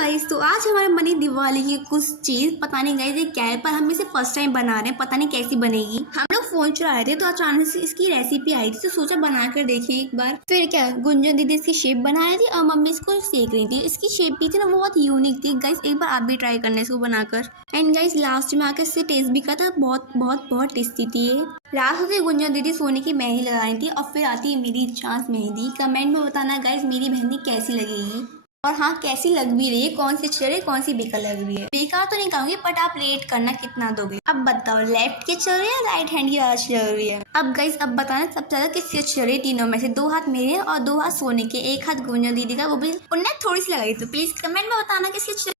Guys, तो आज हमारे बनी दिवाली की कुछ चीज, पता नहीं गाइस ये क्या है, पर हम इसे फर्स्ट टाइम बना रहे हैं, पता नहीं कैसी बनेगी। हम लोग फोन चला रहे थे तो अचानक से इसकी रेसिपी आई थी, तो सोचा बना कर देखिए एक बार। फिर क्या, गुंजन दीदी इसकी शेप बना रही थी और मम्मी इसको सेक रही थी। इसकी शेप भी थी ना, वो बहुत यूनिक थी गाइस। एक बार आप भी ट्राई करना इसको बनाकर। एंड गाइस लास्ट में आकर इससे टेस्ट भी करता, बहुत बहुत बहुत टेस्टी थी ये। लास्ट में गुंजन दीदी सोने की मेहंदी लगाई थी और फिर आती है मेरी चांस मेहंदी। कमेंट में बताना गाइस मेरी मेहंदी कैसी लगेगी, और हाँ कैसी लग भी रही है, कौन सी अच्छी लग रही है, कौन सी बेकार लग रही है। बेकार तो नहीं कहूंगी, बट आप रेट करना कितना दोगे। अब बताओ लेफ्ट की चल रही है, राइट हैंड की अच्छी लग रही है। अब गाइस अब बताना सबसे ज्यादा किसकी अच्छी लग रही है तीनों में से। 2 हाथ मेरे और 2 हाथ सोने के, 1 हाथ गुंजन दीदी का, वो भी उन्हें थोड़ी सी लगाई। तो प्लीज कमेंट में बताना किसकी अच्छी